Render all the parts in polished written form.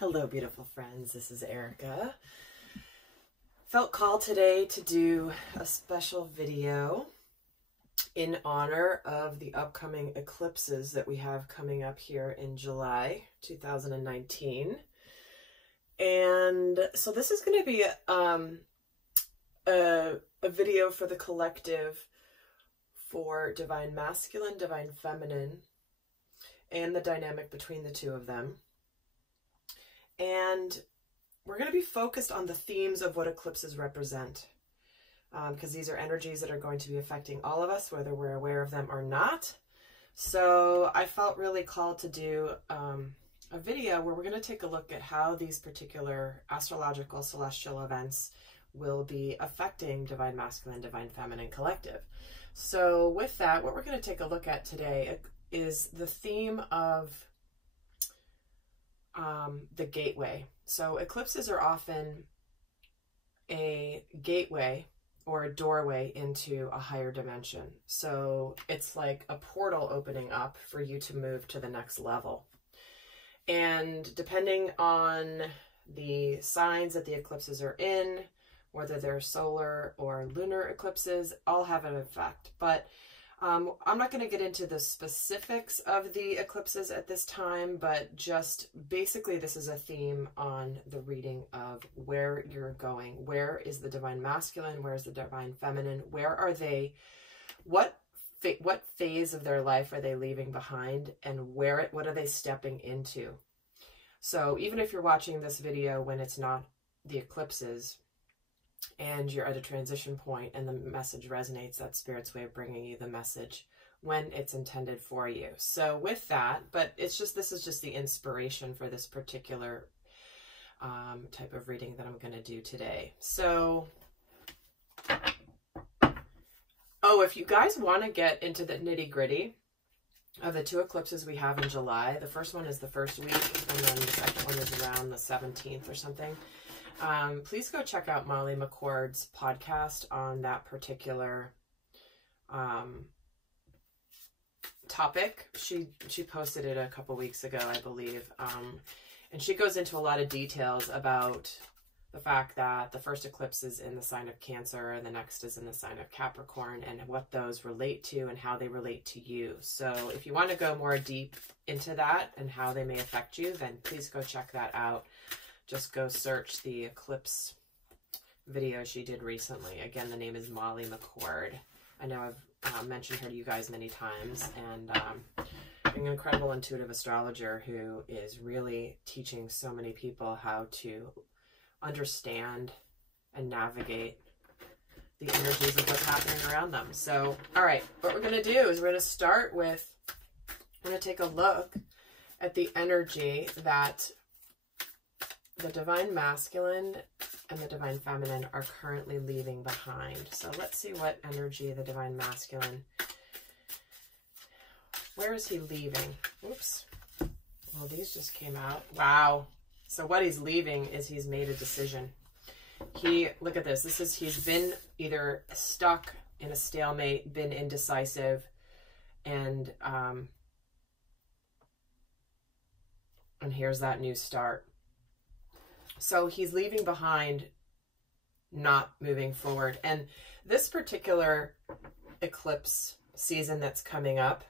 Hello, beautiful friends. This is Erika. Felt called today to do a special video in honor of the upcoming eclipses that we have coming up here in July 2019. And so this is going to be a video for the collective for divine masculine, divine feminine, and the dynamic between the two of them. And we're going to be focused on the themes of what eclipses represent, because these are energies that are going to be affecting all of us, whether we're aware of them or not. So I felt really called to do a video where we're going to take a look at how these particular astrological celestial events will be affecting divine masculine, divine feminine collective. So with that, what we're going to take a look at today is the theme of the gateway. So eclipses are often a gateway or a doorway into a higher dimension. So it's like a portal opening up for you to move to the next level. And depending on the signs that the eclipses are in, whether they're solar or lunar eclipses, all have an effect. But I'm not going to get into the specifics of the eclipses at this time, but just basically this is a theme on the reading of where you're going. Where is the divine masculine? Where is the divine feminine? Where are they? What phase of their life are they leaving behind? And what are they stepping into? So even if you're watching this video when it's not the eclipses, and you're at a transition point and the message resonates, that's Spirit's way of bringing you the message when it's intended for you. So with that, but this is just the inspiration for this particular type of reading that I'm going to do today. So, if you guys want to get into the nitty gritty of the two eclipses we have in July, the first one is the first week, and then the second one is around the 17th or something. Please go check out Molly McCord's podcast on that particular topic. She posted it a couple weeks ago, I believe. And she goes into a lot of details about the fact that the first eclipse is in the sign of Cancer and the next is in the sign of Capricorn, and what those relate to and how they relate to you. So if you want to go more deep into that and how they may affect you, then please go check that out. Just go search the eclipse video she did recently. Again, the name is Molly McCord. I know I've mentioned her to you guys many times, and an incredible intuitive astrologer who is really teaching so many people how to understand and navigate the energies of what's happening around them. So, all right, what we're going to do is we're going to start with, we're going to take a look at the energy that the divine masculine and the divine feminine are currently leaving behind. So let's see what energy the divine masculine, where is he leaving? Oops. Well, these just came out. Wow. So what he's leaving is he's made a decision. Look at this. He's been either stuck in a stalemate, been indecisive, and here's that new start. So he's leaving behind, not moving forward. And this particular eclipse season that's coming up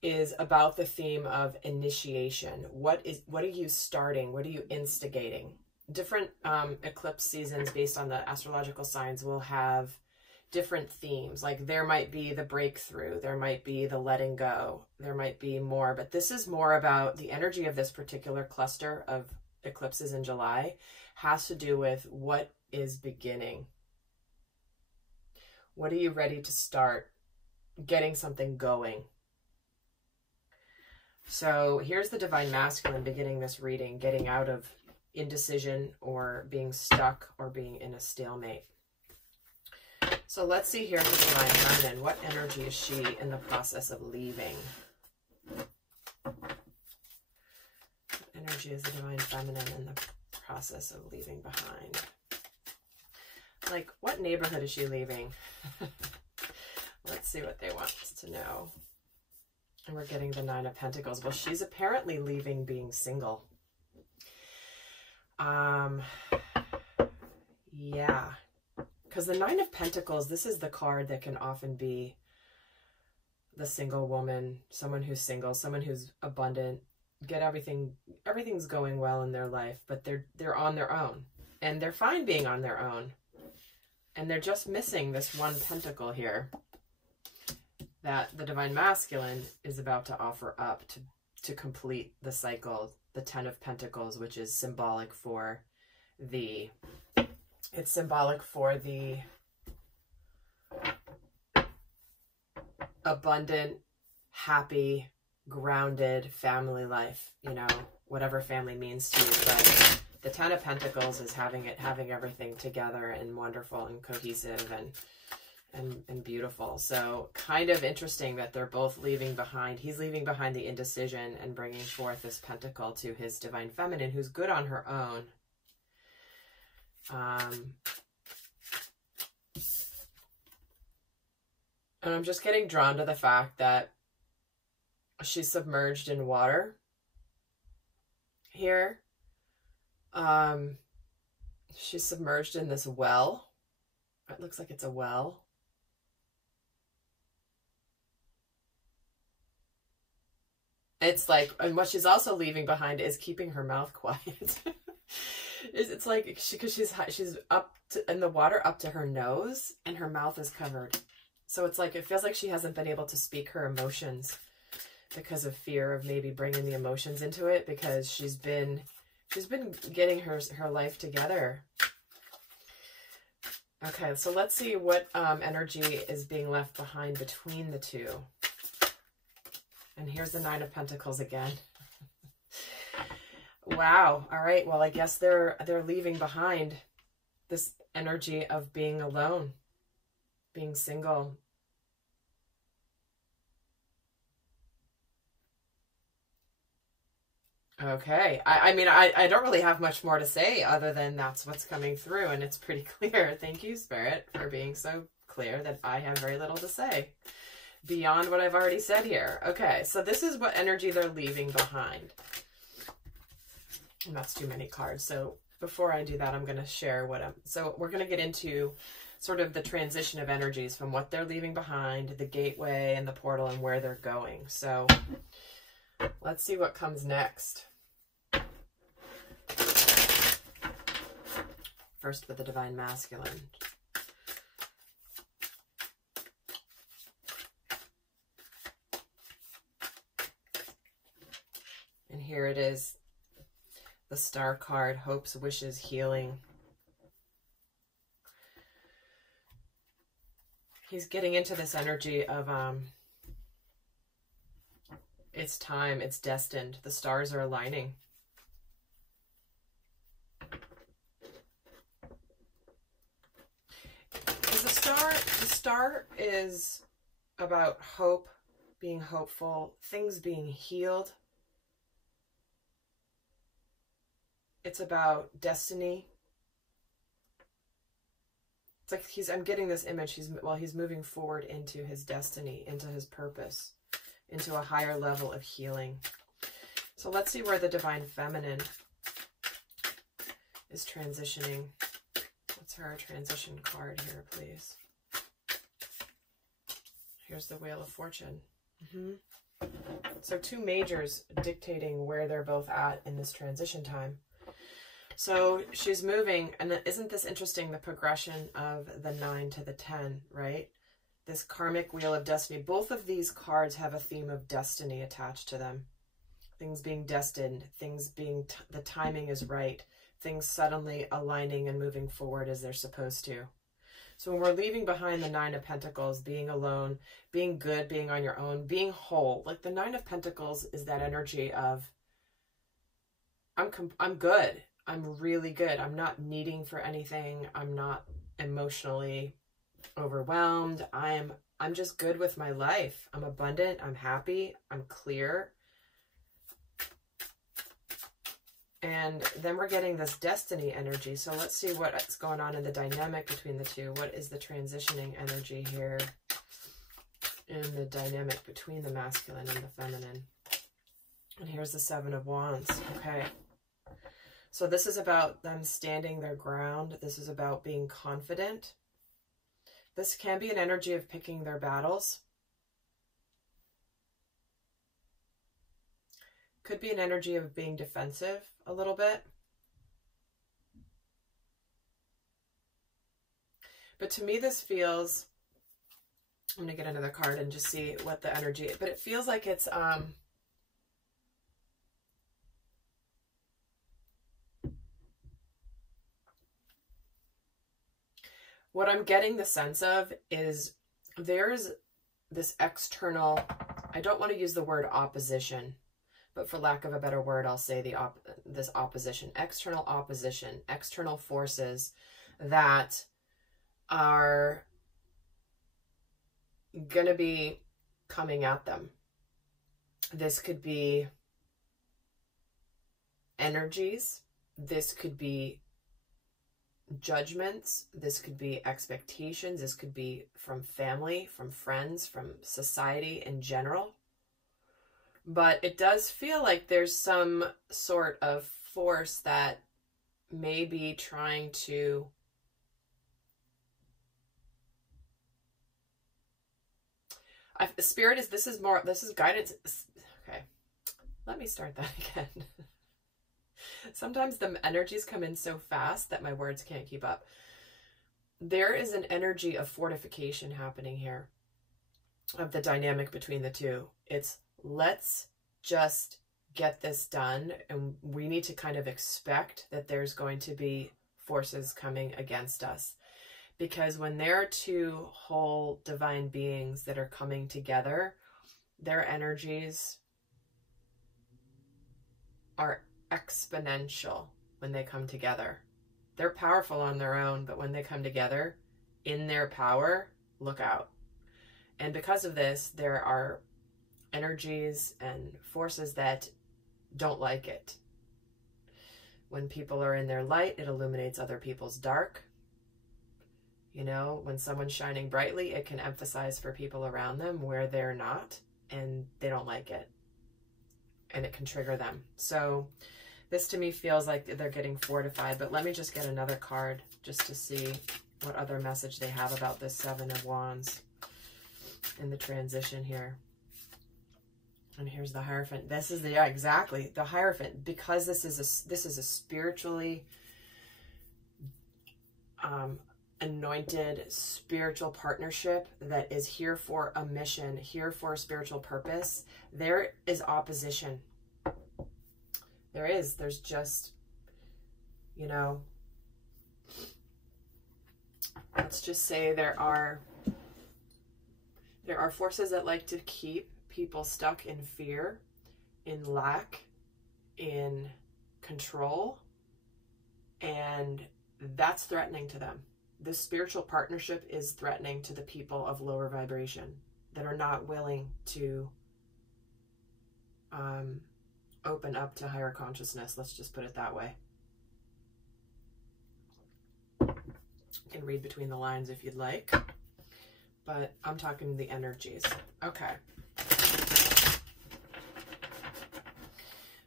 is about the theme of initiation. What are you starting? What are you instigating? Different eclipse seasons based on the astrological signs will have different themes. Like there might be the breakthrough, there might be the letting go, there might be more, but this is more about the energy of this particular cluster of eclipses in July has to do with what is beginning. What are you ready to start? Getting something going. So here's the divine masculine beginning this reading, getting out of indecision or being stuck or being in a stalemate. So let's see here the divine feminine. What energy is she in the process of leaving? Energy is the divine feminine in the process of leaving behind. Like, what neighborhood is she leaving? Let's see what they want us to know. And we're getting the Nine of Pentacles. Well, she's apparently leaving being single. Yeah, because the Nine of Pentacles, this is the card that can often be the single woman, someone who's single, someone who's abundant, everything's going well in their life, but they're on their own, and they're fine being on their own, and they're just missing this one pentacle here that the Divine Masculine is about to offer up to complete the cycle, the Ten of Pentacles, which is symbolic for the abundant, happy, grounded family life, you know, whatever family means to you. But the Ten of Pentacles is having everything together and wonderful and cohesive and beautiful. So kind of interesting that they're both leaving behind. He's leaving behind the indecision and bringing forth this pentacle to his Divine Feminine, who's good on her own. And I'm just getting drawn to the fact that she's submerged in water here. She's submerged in this well. It looks like it's a well. It's like, and what she's also leaving behind is keeping her mouth quiet. It's like, because she's up in the water up to her nose, and her mouth is covered. So it's like, it feels like she hasn't been able to speak her emotions because of fear of maybe bringing the emotions into it, because she's been getting her life together. Okay, so let's see what energy is being left behind between the two. And here's the Nine of Pentacles again. Wow. All right. Well, I guess they're leaving behind this energy of being alone, being single. Okay. I mean, I don't really have much more to say other than that's what's coming through, and it's pretty clear. Thank you, Spirit, for being so clear that I have very little to say beyond what I've already said here. Okay, so this is what energy they're leaving behind. And that's too many cards. So before I do that, I'm going to share so we're going to get into sort of the transition of energies from what they're leaving behind, the gateway and the portal, and where they're going. So let's see what comes next. First with the Divine Masculine. And here it is, the Star card, hopes, wishes, healing. He's getting into this energy of, it's time, it's destined. The stars are aligning. Because the star is about hope, being hopeful, things being healed. It's about destiny. It's like I'm getting this image. He's moving forward into his destiny, into his purpose, into a higher level of healing. So let's see where the Divine Feminine is transitioning. What's her transition card here, please? Here's the Wheel of Fortune. So two majors dictating where they're both at in this transition time. So she's moving, and isn't this interesting, the progression of the 9 to the 10, right? This karmic wheel of destiny. Both of these cards have a theme of destiny attached to them. Things being destined, things being, the timing is right, things suddenly aligning and moving forward as they're supposed to. So when we're leaving behind the 9 of Pentacles, being alone, being good, being on your own, being whole, like the 9 of Pentacles is that energy of, I'm good. I'm really good. I'm not needing for anything. I'm not emotionally overwhelmed. I'm just good with my life. I'm abundant. I'm happy. I'm clear. And then we're getting this destiny energy. So let's see what's going on in the dynamic between the two. What is the transitioning energy here in the dynamic between the masculine and the feminine? And here's the 7 of Wands. Okay. So this is about them standing their ground. This is about being confident. This can be an energy of picking their battles. Could be an energy of being defensive a little bit. But to me, this feels, I'm going to get another card and just see what the energy is. But it feels like it's, what I'm getting the sense of is there's this external, I don't want to use the word opposition, but for lack of a better word, I'll say this opposition, external opposition, external forces that are going to be coming at them. This could be energies. This could be judgments. This could be expectations. This could be from family, from friends, from society in general. But it does feel like there's some sort of force that may be trying to Spirit is, this is guidance. Okay, let me start that again. Sometimes the energies come in so fast that my words can't keep up. There is an energy of fortification happening here, of the dynamic between the two. It's, let's just get this done, and we need to kind of expect that there's going to be forces coming against us. Because when there are two whole divine beings that are coming together, their energies are exponential when they come together. They're powerful on their own, but when they come together in their power, look out. And because of this, there are energies and forces that don't like it. When people are in their light, it illuminates other people's dark. You know, when someone's shining brightly, it can emphasize for people around them where they're not, and they don't like it. And it can trigger them. So this to me feels like they're getting fortified, but let me just get another card just to see what other message they have about this Seven of Wands in the transition here. And here's the Hierophant. This is the, yeah, exactly, the Hierophant, because this is a spiritually anointed spiritual partnership that is here for a mission, here for a spiritual purpose. There is opposition. There's just, you know, let's just say there are forces that like to keep people stuck in fear, in lack, in control, and that's threatening to them. This spiritual partnership is threatening to the people of lower vibration that are not willing to open up to higher consciousness. Let's just put it that way. You can read between the lines if you'd like, but I'm talking the energies. Okay.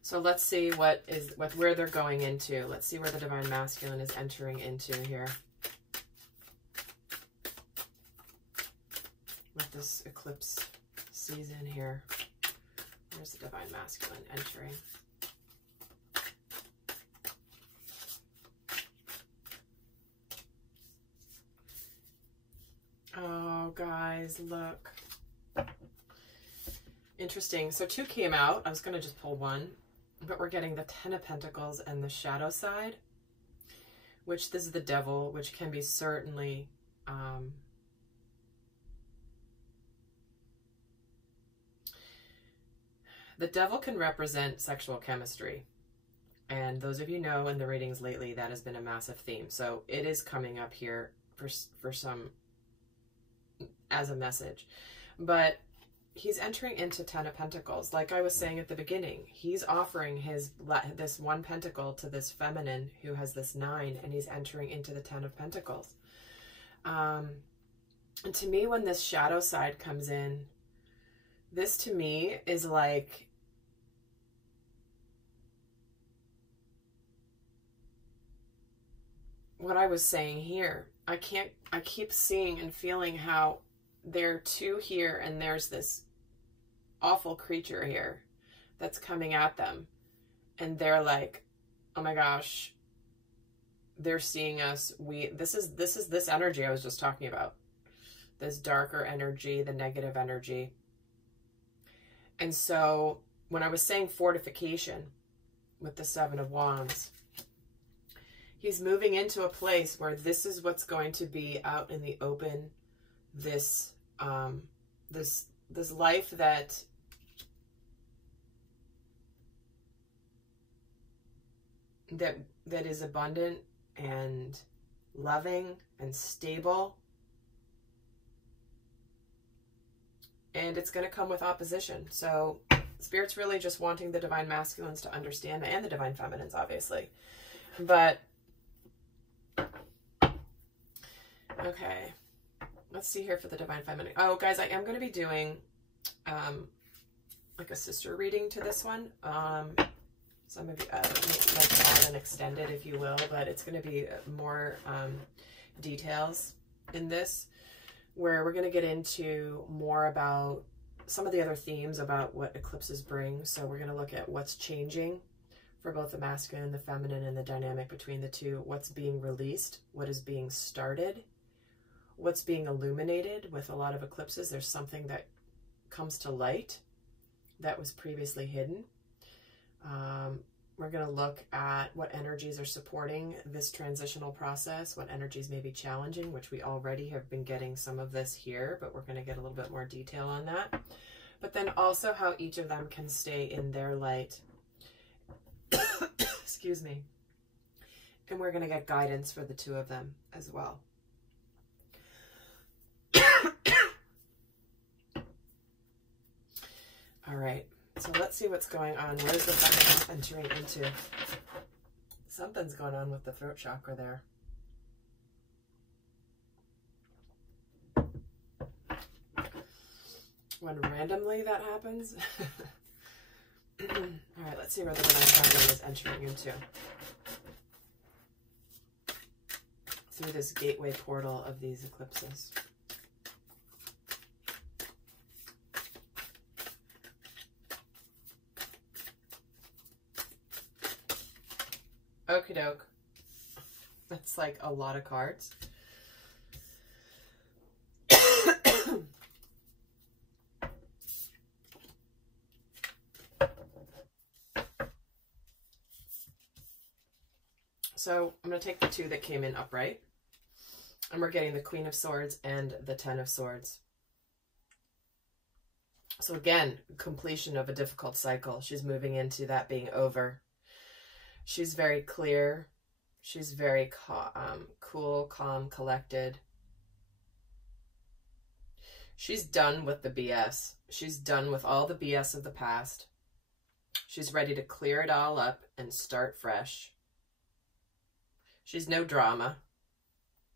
So let's see where they're going into. Let's see where the Divine Masculine is entering into here. With this eclipse season here. Where's the Divine Masculine entering? Oh, guys, look. Interesting. So two came out. I was going to just pull one, but we're getting the Ten of Pentacles and the shadow side, which this is the Devil, which can be certainly the Devil can represent sexual chemistry. And those of you know in the readings lately, that has been a massive theme. So it is coming up here for some as a message. But he's entering into Ten of Pentacles. Like I was saying at the beginning, he's offering this one pentacle to this feminine who has this 9, and he's entering into the Ten of Pentacles. And to me, when this shadow side comes in, this to me is like what I was saying here. I keep seeing and feeling how there are two here and there's this awful creature here that's coming at them. And they're like, oh my gosh, they're seeing us. This is this energy I was just talking about. This darker energy, the negative energy. And so when I was saying fortification with the Seven of Wands, he's moving into a place where this is what's going to be out in the open. This this life that is abundant and loving and stable. And it's going to come with opposition. So Spirit's really just wanting the divine masculines to understand, and the divine feminines, obviously. But, okay. Let's see here for the divine feminine. Oh, guys, I am going to be doing like a sister reading to this one. Some of you, like add an extended, if you will, but it's going to be more details in this, where we're going to get into more about some of the other themes about what eclipses bring. So we're going to look at what's changing for both the masculine and the feminine and the dynamic between the two, what's being released, what is being started, what's being illuminated. With a lot of eclipses, there's something that comes to light that was previously hidden. We're going to look at what energies are supporting this transitional process, what energies may be challenging, which we already have been getting some of this here, but we're going to get a little bit more detail on that. But then also how each of them can stay in their light. Excuse me. And we're going to get guidance for the two of them as well. All right. So let's see what's going on. Where's the feminine entering into? Something's going on with the throat chakra there. When randomly that happens. All right, let's see where the divine feminine is entering into. Through this gateway portal of these eclipses. Okie doke. That's like a lot of cards. So I'm going to take the two that came in upright. And we're getting the Queen of Swords and the Ten of Swords. So again, completion of a difficult cycle. She's moving into that being over. She's very clear. She's very cool, calm, collected. She's done with the BS. She's done with all the BS of the past. She's ready to clear it all up and start fresh. She's no drama.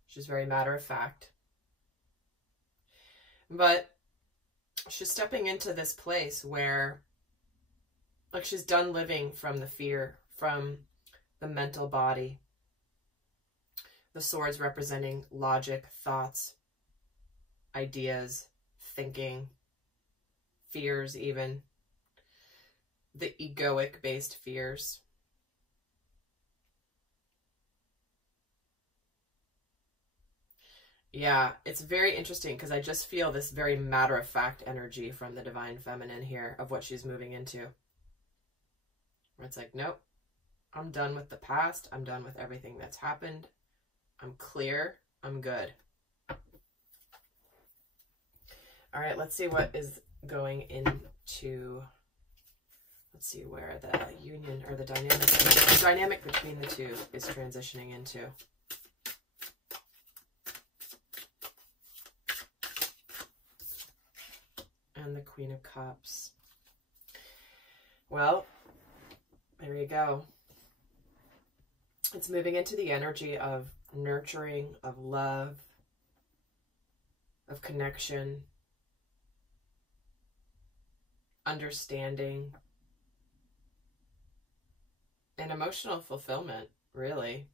She's very matter of fact. But she's stepping into this place where, like, she's done living from the fear, from the mental body. The swords representing logic, thoughts, ideas, thinking, fears even. The egoic-based fears. Yeah, it's very interesting because I just feel this very matter-of-fact energy from the divine feminine here of what she's moving into. Where it's like, nope, I'm done with the past. I'm done with everything that's happened. I'm clear. I'm good. All right, let's see what is going into, let's see where the union or the dynamic between the two is transitioning into. And the Queen of Cups. Well, there you go. It's moving into the energy of nurturing, of love, of connection, understanding, and emotional fulfillment, really.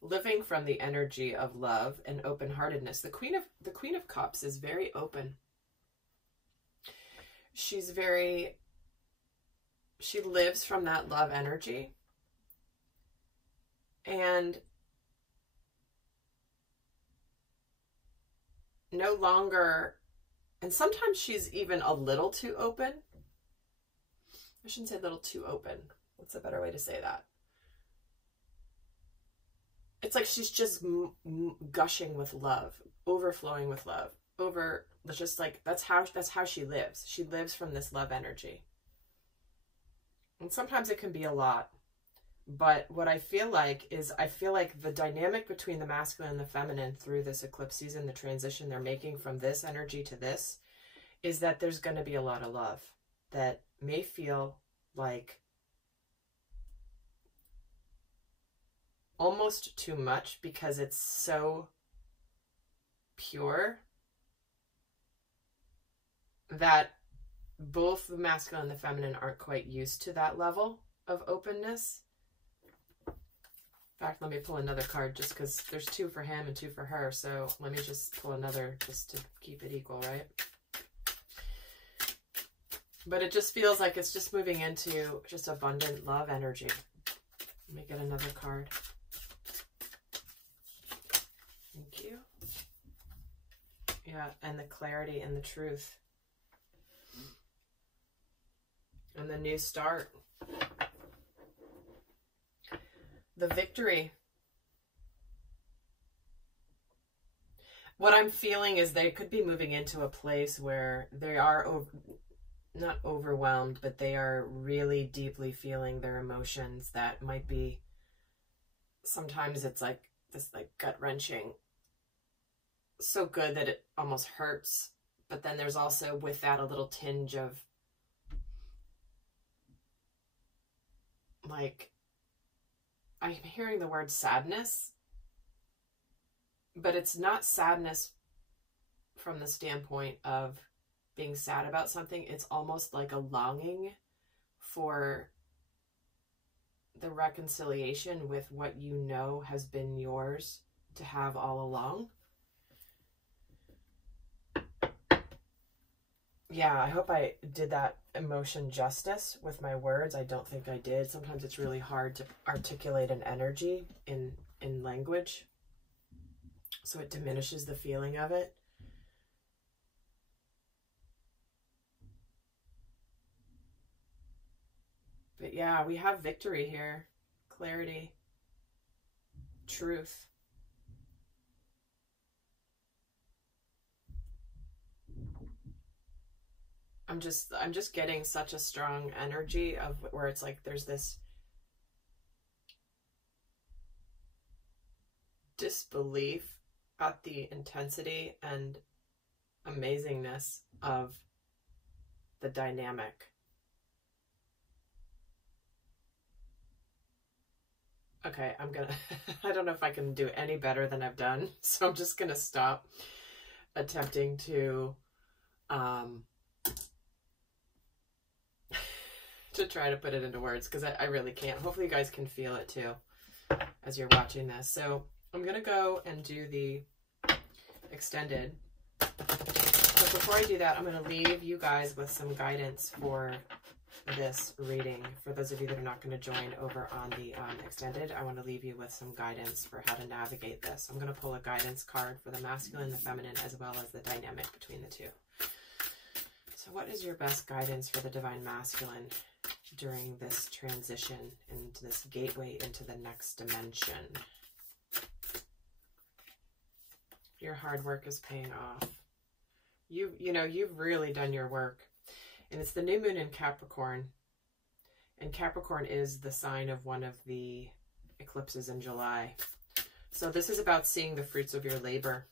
living from the energy of love and open-heartedness. The Queen of Cups is very open. She lives from that love energy. And no longer, and sometimes she's even a little too open. I shouldn't say a little too open. What's a better way to say that? It's like she's just gushing with love, overflowing with love, just like that's how she lives. She lives from this love energy. And sometimes it can be a lot. But what I feel like is, I feel like the dynamic between the masculine and the feminine through this eclipse season, the transition they're making from this energy to this, is that there's going to be a lot of love that may feel like almost too much because it's so pure that both the masculine and the feminine aren't quite used to that level of openness. In fact, let me pull another card just because there's 2 for him and 2 for her. So let me just pull another just to keep it equal, right? But it just feels like it's just moving into just abundant love energy. Let me get another card. Thank you. Yeah, and the clarity and the truth. And the new start. The victory. What I'm feeling is they could be moving into a place where they are not overwhelmed, but they are really deeply feeling their emotions that might be, sometimes it's like this like gut-wrenching, so good that it almost hurts. But then there's also with that a little tinge of like, I'm hearing the word sadness, but it's not sadness from the standpoint of being sad about something. It's almost like a longing for the reconciliation with what you know has been yours to have all along. Yeah, I hope I did that emotion justice with my words. I don't think I did. Sometimes it's really hard to articulate an energy in language, so it diminishes the feeling of it. But yeah, we have victory here. Clarity. Truth. I'm just getting such a strong energy of where it's like there's this disbelief at the intensity and amazingness of the dynamic. Okay, I'm gonna, I don't know if I can do any better than I've done, so I'm just gonna stop attempting to try to put it into words, because I really can't. Hopefully you guys can feel it too as you're watching this. So I'm gonna go and do the extended, but before I do that, I'm gonna leave you guys with some guidance for this reading. For those of you that are not going to join over on the extended, I want to leave you with some guidance for how to navigate this. I'm going to pull a guidance card for the masculine, the feminine, as well as the dynamic between the two. So what is your best guidance for the divine masculine during this transition and this gateway into the next dimension? Your hard work is paying off. You know, you've really done your work. And it's the new moon in Capricorn. And Capricorn is the sign of one of the eclipses in July. So this is about seeing the fruits of your labor.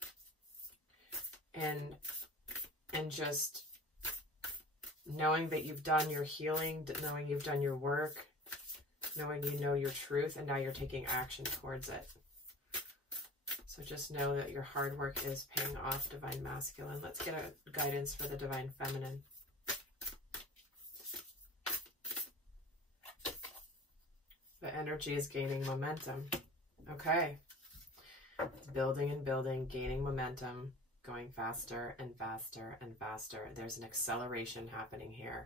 And just knowing that you've done your healing, knowing you've done your work, knowing you know your truth, and now you're taking action towards it. So just know that your hard work is paying off, divine masculine. Let's get a guidance for the divine feminine. The energy is gaining momentum. Okay. It's building and building, gaining momentum, going faster and faster and faster. There's an acceleration happening here.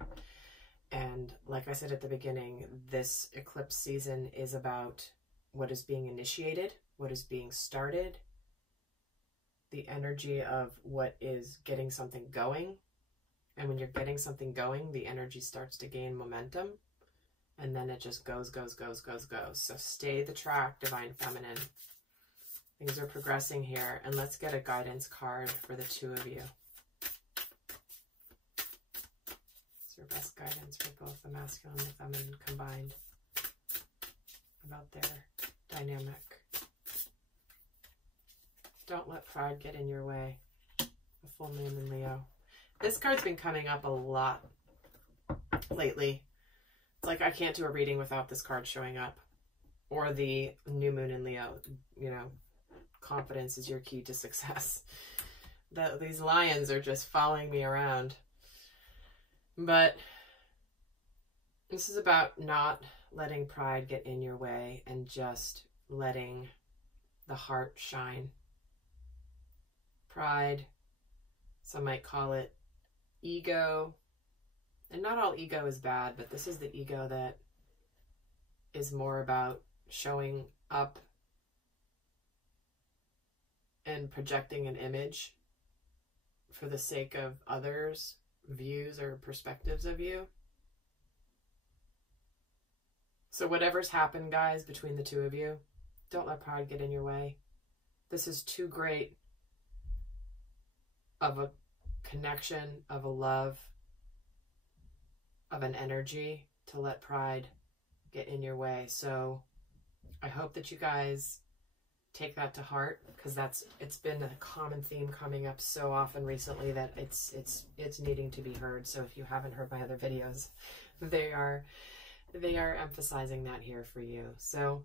And like I said at the beginning, this eclipse season is about what is being initiated, what is being started, the energy of what is getting something going. And when you're getting something going, the energy starts to gain momentum. And then it just goes, goes, goes, goes, goes. So stay the track, Divine Feminine. Things are progressing here. And let's get a guidance card for the two of you. Your best guidance for both the masculine and the feminine combined about their dynamic. Don't let pride get in your way. The full moon in Leo. This card's been coming up a lot lately. It's like I can't do a reading without this card showing up. Or the new moon in Leo. You know, confidence is your key to success. These lions are just following me around. But this is about not letting pride get in your way and just letting the heart shine. Pride, some might call it ego. And not all ego is bad, but this is the ego that is more about showing up and projecting an image for the sake of others' views or perspectives of you. So whatever's happened, guys, between the two of you, don't let pride get in your way. This is too great of a connection, of a love, of an energy to let pride get in your way. So I hope that you guys take that to heart, because it's been a common theme coming up so often recently that it's needing to be heard. So if you haven't heard my other videos, they are emphasizing that here for you. So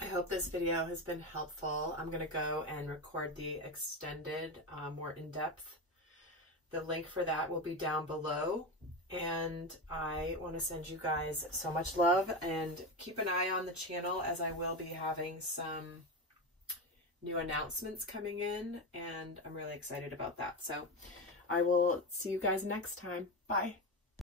I hope this video has been helpful. I'm going to go and record the extended, more in-depth. The link for that will be down below. And I want to send you guys so much love, and keep an eye on the channel, as I will be having some new announcements coming in, and I'm really excited about that. So I will see you guys next time. Bye.